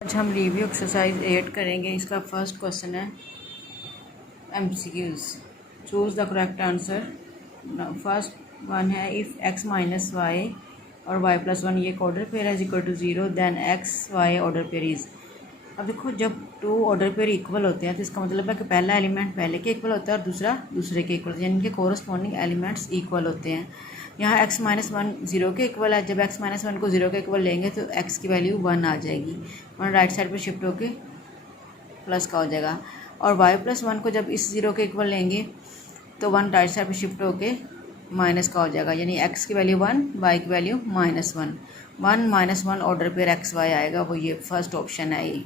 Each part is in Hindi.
आज हम रिव्यू एक्सरसाइज 8 करेंगे। इसका फर्स्ट क्वेश्चन है MCQs। Choose the correct answer. First one है इफ़ x माइनस वाई और y प्लस वन ये एक ऑर्डर पेयर है equal to 0 then x y order pair is. अब देखो, जब टू ऑर्डर पेयर इक्वल होते हैं तो इसका मतलब है कि पहला एलिमेंट पहले के इक्वल होता है और दूसरा दूसरे के इक्वल, यानी इनके कोरस्पॉन्डिंग एलिमेंट्स इक्वल होते हैं। यहाँ x माइनस वन जीरो के इक्वल है। जब x माइनस वन को जीरो के इक्वल लेंगे तो x की वैल्यू 1 आ जाएगी। 1 राइट साइड पर शिफ्ट होके प्लस का हो जाएगा। और y प्लस वन को जब इस जीरो के इक्वल लेंगे तो 1 राइट साइड पर शिफ्ट होके माइनस का हो जाएगा, यानी x की वैल्यू 1, y की value -1। 1 minus one order pair x y आएगा, वो ये फर्स्ट ऑप्शन है ये।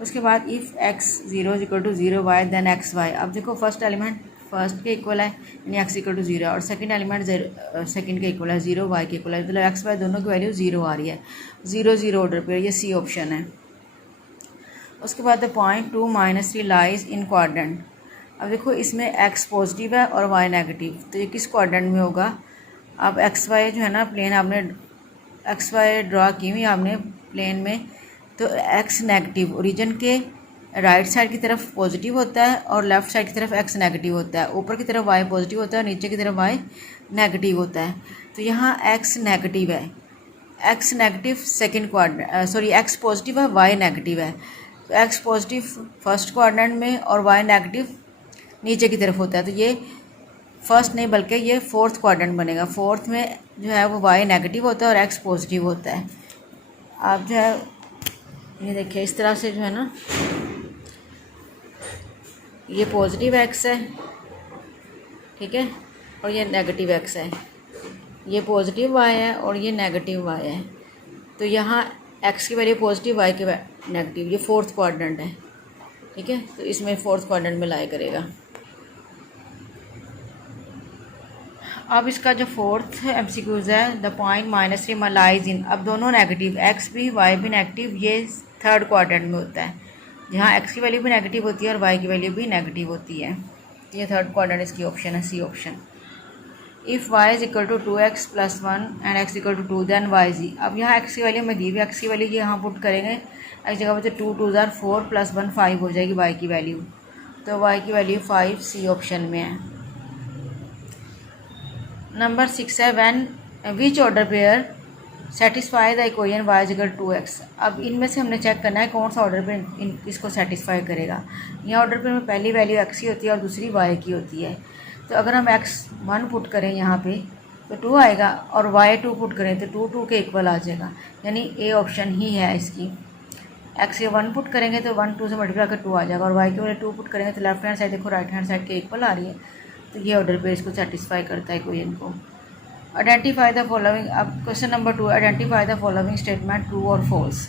उसके बाद if x 0 equal to 0 y then x y. अब देखो, फर्स्ट एलिमेंट फर्स्ट के इक्वल है यानी x इक्वल टू 0 और सेकंड एलिमेंट सेकंड के इक्वल है 0 y के इक्वल है, मतलब एक्स वाई दोनों की वैल्यू 0 आ रही है। 0 0 ऑर्डर पे, ये सी ऑप्शन है। उसके बाद the point 2 - 3 lies in quadrant. अब देखो, इसमें x पॉजिटिव है और y नेगेटिव, तो ये किस क्वाड्रेंट में होगा। अब एक्स वाई जो है ना, प्लेन आपने एक्स वाई ड्रा की हुई आपने प्लेन में, तो x नेगेटिव ओरिजिन के राइट साइड की तरफ पॉजिटिव होता है और लेफ़्ट साइड की तरफ x नेगेटिव होता है। ऊपर की तरफ y पॉजिटिव होता है और नीचे की तरफ y नेगेटिव होता है। तो यहाँ x नेगेटिव है, x negative second quadrant, sorry x positive है y नेगेटिव है। तो x पॉजिटिव फर्स्ट क्वाड्रेंट में और y नेगेटिव नीचे की तरफ होता है, तो ये फर्स्ट नहीं बल्कि ये फोर्थ क्वाड्रेंट बनेगा। फोर्थ में जो है वो y नेगेटिव होता है और x पॉजिटिव होता है। आप जो है ये देखिए, इस तरह से जो है ना, ये पॉजिटिव x है, ठीक है, और ये नेगेटिव x है। ये पॉजिटिव y है और ये नेगेटिव y है। तो यहाँ x की वैल्यू पॉजिटिव, y की नेगेटिव। ये फोर्थ क्वाड्रेंट है, ठीक है, तो इसमें फोर्थ क्वाड्रेंट में लाई करेगा। अब इसका जो फोर्थ MCQs है, द पॉइंट -3 लाइज इन। अब दोनों नेगेटिव, x भी y भी नेगेटिव, ये थर्ड क्वाड्रेंट में होता है, जहाँ x की वैल्यू भी नेगेटिव होती है और y की वैल्यू भी नेगेटिव होती है। ये थर्ड क्वाड्रेंट इसकी ऑप्शन है, C option. If y is equal to 2x + 1 and x equal to 2 then y जी। अब यहाँ x की वैल्यू में दी हुई, x की वैल्यू ये यहाँ पुट करेंगे, x जगह पर 2 2 जार 4 + 1 5 हो जाएगी y की वैल्यू, तो y की वैल्यू 5 सी ऑप्शन में है। नंबर 6 है when which order pair satisfy the equation y is equal to 2x। अब इनमें से हमने चेक करना है कौन सा ऑर्डर पेयर इसको सेटिस्फाई करेगा। यहाँ ऑर्डर पेयर में पहली वैल्यू x की होती है और दूसरी y की होती है। तो अगर हम x 1 पुट करें यहाँ पे तो 2 आएगा, और y 2 पुट करें तो 2 2 के इक्वल आ जाएगा, यानी ए ऑप्शन ही है इसकी। x के 1 पुट करेंगे तो 1 2 से मल्टीप्लाई कर 2 आ जाएगा, और y के वैल्यू 2 पुट करेंगे तो लेफ्ट हैंड साइड देखो राइट हैंड साइड के इक्वल आ रही है, तो ये ऑर्डर पेयर इसको सेटिस्फाई करता है इक्वेशन को। Identify the following. अब question number 2, identify the following statement true और फॉल्स।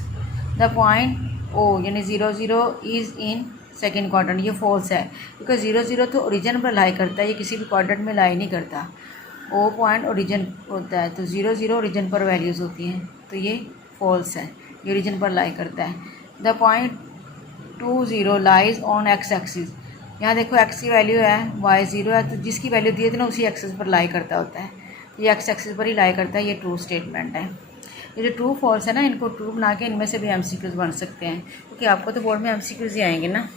द पॉइंट ओ यानी 0 0 इज़ इन सेकेंड क्वाड्रेंट, ये फॉल्स है क्योंकि 0 0 तो ओरिजिन पर लाई करता है, ये किसी भी क्वाड्रेंट में लाई नहीं करता। ओ पॉइंट ओरिजिन होता है, तो 0 0 ओरिजिन पर वैल्यूज़ होती हैं, तो ये फॉल्स है, ये ओरिजिन पर लाई करता है। The point 2 0 lies on x axis. यहाँ देखो x की वैल्यू है, y 0 है, तो जिसकी वैल्यू दी है ना उसी एक्सिस पर लाई करता होता है, ये x एक्सिस पर ही लाई करता है। ये ट्रू स्टेटमेंट है। ये जो ट्रू फॉल्स है ना, इनको ट्रू बना के इनमें से भी MCQs बन सकते हैं, क्योंकि आपको तो बोर्ड में MCQs ही आएंगे ना।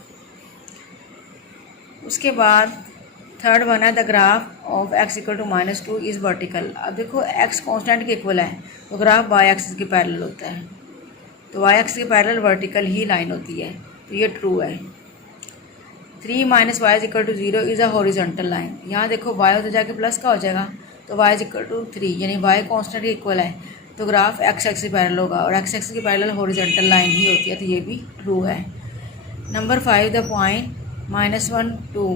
उसके बाद थर्ड वन है the graph of x equal to -2 is vertical. अब देखो, x कॉन्स्टेंट के इक्वल है तो ग्राफ y एक्सिस के पैरेलल होता है, तो y एक्सिस के पैरेलल वर्टिकल ही लाइन होती है, तो ये ट्रू है। 3 - y is equal to 0 is a horizontal line. यहाँ देखो y उधर जाके प्लस का हो जाएगा, तो y इज इक्वल टू 3, यानी y कॉन्स्टेंट इक्वल है, तो ग्राफ x एक्सिस पैरेलल होगा, और x एक्सिस के पैरेलल हॉरिजॉन्टल लाइन ही होती है, तो ये भी ट्रू है। Number 5 the point -1 2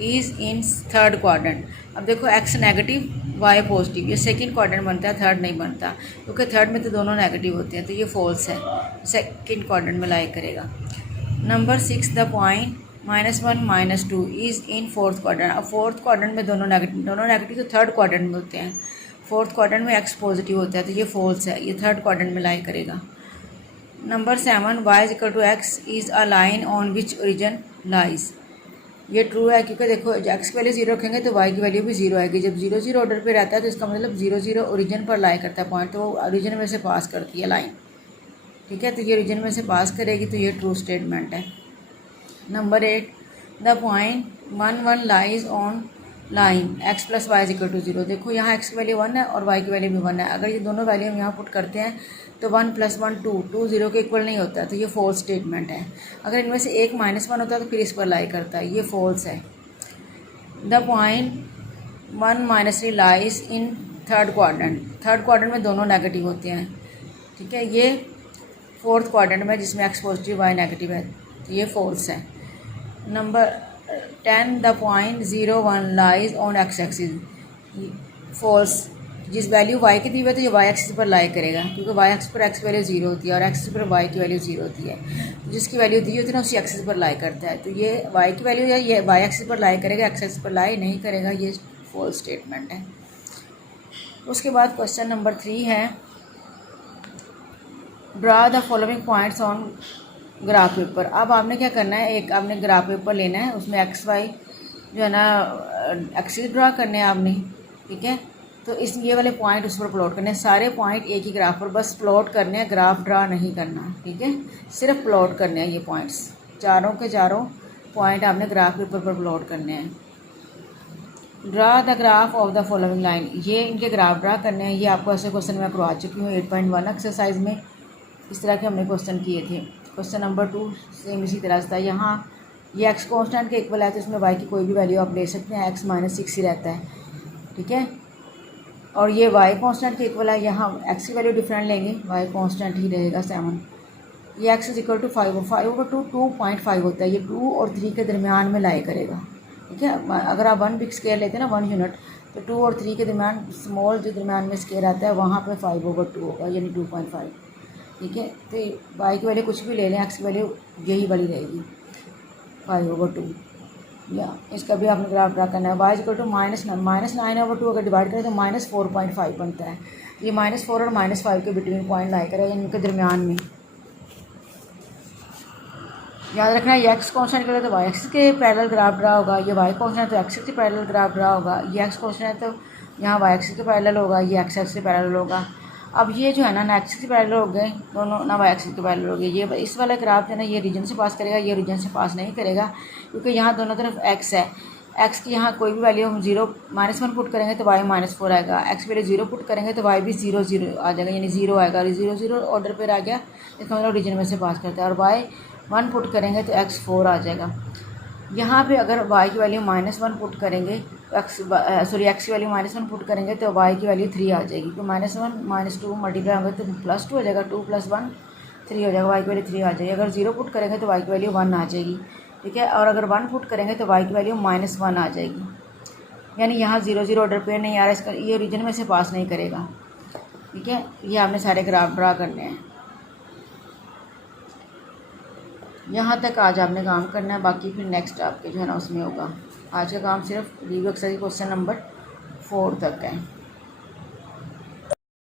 is in third quadrant. अब देखो, x नेगेटिव y पॉजिटिव, ये सेकंड क्वाड्रेंट बनता है, थर्ड नहीं बनता, क्योंकि थर्ड में तो दोनों नेगेटिव होते हैं, तो ये फॉल्स है, सेकंड क्वाड्रेंट में लाई करेगा। Number 6 the point -1 - 2 is in fourth quadrant. अब फोर्थ क्वाड्रेंट में दोनों नेगेटिव तो थर्ड क्वाड्रेंट में होते हैं, फोर्थ क्वाड्रेंट में x पॉजिटिव होता है, तो ये फॉल्स है, ये थर्ड क्वाड्रेंट में लाई करेगा। Number 7 y is equal to x is a line on which origin lies. ये ट्रू है, क्योंकि देखो x की वैल्यू 0 रखेंगे तो y की वैल्यू भी 0 आएगी। जब 0 0 ऑर्डर पे रहता है तो इसका मतलब 0 0 ओरिजिन पर लाई करता है पॉइंट, तो वो ओरिजिन में से पास करती है लाइन। ठीक है, तो ये रीजन में से पास करेगी तो ये ट्रू स्टेटमेंट है। Number 8, the point 1 1 lies on line x plus y is equal to 0। देखो यहाँ x की वैल्यू 1 है और y की वैल्यू भी 1 है। अगर ये दोनों वैल्यू हम यहाँ पुट करते हैं तो 1 + 1 2, 2 0 के इक्वल नहीं होता, तो ये फॉल्स स्टेटमेंट है। अगर इनमें से एक -1 होता है तो फिर इस पर लाई करता है, ये फॉल्स है। The point 1 -3 lies in third quadrant. Third quadrant में दोनों नेगेटिव होते हैं, ठीक है। ये फोर्थ क्वाड्रेंट में जिसमें x पॉजिटिव y नेगेटिव है, तो ये फॉल्स है। Number 10, the point 0 1 lies on x axis. False, जिस वैल्यू y की दी हुई है तो ये y एक्सिस पर लाई करेगा, क्योंकि y एक्सिस पर x वैल्यू 0 होती है और x एक्सिस पर y की वैल्यू 0 होती है। तो जिसकी वैल्यू दी होती है ना उसी एक्सिस पर लाई करता है, तो ये y की वैल्यू है, ये y एक्सिस पर लाई करेगा, x एक्सिस पर लाई नहीं करेगा, ये फॉल्स स्टेटमेंट है। उसके बाद क्वेश्चन नंबर 3 है, draw the following points on graph paper. अब आपने क्या करना है, एक आपने ग्राफ पेपर लेना है, उसमें एक्स वाई जो है ना एक्सिस ड्रा करने हैं आपने, ठीक है। तो इस ये वाले पॉइंट उस पर प्लॉट करने हैं, सारे पॉइंट एक ही ग्राफ पर बस प्लॉट करने हैं, ग्राफ ड्रा नहीं करना, ठीक है। सिर्फ प्लॉट करने हैं ये पॉइंट्स, चारों के चारों पॉइंट आपने ग्राफ पेपर पर प्लॉट करने हैं। Draw the graph of the following line, ये इनके ग्राफ ड्रा करने हैं। ये आपको ऐसे क्वेश्चन मैं करवा चुकी हूँ 8.1 एक्सरसाइज में, इस तरह के हमने क्वेश्चन किए थे। क्वेश्चन नंबर 2 सेम इसी तरह से था। यहाँ ये x कांस्टेंट के इक्वल है तो इसमें y की कोई भी वैल्यू आप ले सकते हैं, x -6 ही रहता है, ठीक है। और ये y कांस्टेंट के इक्वल है, यहाँ x की वैल्यू डिफरेंट लेंगे, y कांस्टेंट ही रहेगा 7। ये x इक्वल टू 5/2 2.5 होता है, ये 2 और 3 के दरमियान में लाई करेगा, ठीक है। अगर आप 1 बिग स्केयर लेते हैं ना 1 यूनिट, तो 2 और 3 के दरमियान स्मॉल जो दरमियान में स्केयर आता है वहाँ पे 5/2 होगा, यानी 2.5, ठीक है। तो y की वैल्यू कुछ भी ले लें, x की वैल्यू यही वाली रहेगी 5/2, या इसका भी आपने ग्राफ ड्रा करना है। y इक्वल टू -9/2 अगर डिवाइड करें तो -4.5 बनता है। ये -4 और -5 के बिटवीन पॉइंट लाई करेगा, इनके दरमियान में। याद रखना है, ये x कांस्टेंट के लिए तो y एक्सिस के पैरेलल ग्राफ ड्रा होगा, ये y कांस्टेंट तो x एक्सिस के पैरेलल ग्राफ ड्रा होगा, ये x कांस्टेंट है तो यहाँ y एक्सिस के पैरेलल होगा, ये x एक्सिस के पैरेलल होगा। अब ये जो है ना एक्सिस के पैरेलल हो गए दोनों, ना y एक्सिस के पैरेलल हो गए। ये इस वाला ग्राफ जो है ना ये रीजन से पास करेगा, ये रीजन से पास नहीं करेगा, क्योंकि यहाँ दोनों तरफ x है। x की यहाँ कोई भी वैल्यू हम 0 -1 पुट करेंगे तो y -4 आएगा, x वैल्यू 0 पुट करेंगे तो y भी 0 0 आ जाएगा, यानी 0 आएगा। 0 0 ऑर्डर पर आ गया, इसका मतलब रीजन में से पास करता है। और y 1 पुट करेंगे तो x 4 आ जाएगा। यहाँ पे अगर y की वैल्यू -1 पुट करेंगे तो x की वैल्यू -1 पुट करेंगे तो y की वैल्यू 3 आ जाएगी, तो -1 -2 मल्टीप्लाई होंगे तो +2 हो जाएगा, 2 + 1 3 हो जाएगा, y की वैल्यू 3 आ जाएगी। अगर 0 पुट करेंगे तो y की वैल्यू 1 आ जाएगी, ठीक है। और अगर 1 पुट करेंगे तो y की वैल्यू -1 आ जाएगी, यानी यहाँ 0 0 ऑर्डर पे नहीं आ रहा है, इसका ये रीजन में से पास नहीं करेगा, ठीक है। ये आपने सारे ग्राफ ड्रा करने हैं। यहाँ तक आज आपने काम करना है, बाकी फिर नेक्स्ट आपके जो है ना उसमें होगा। आज का काम सिर्फ रिव्यू एक्सरसाइज क्वेश्चन नंबर 4 तक है।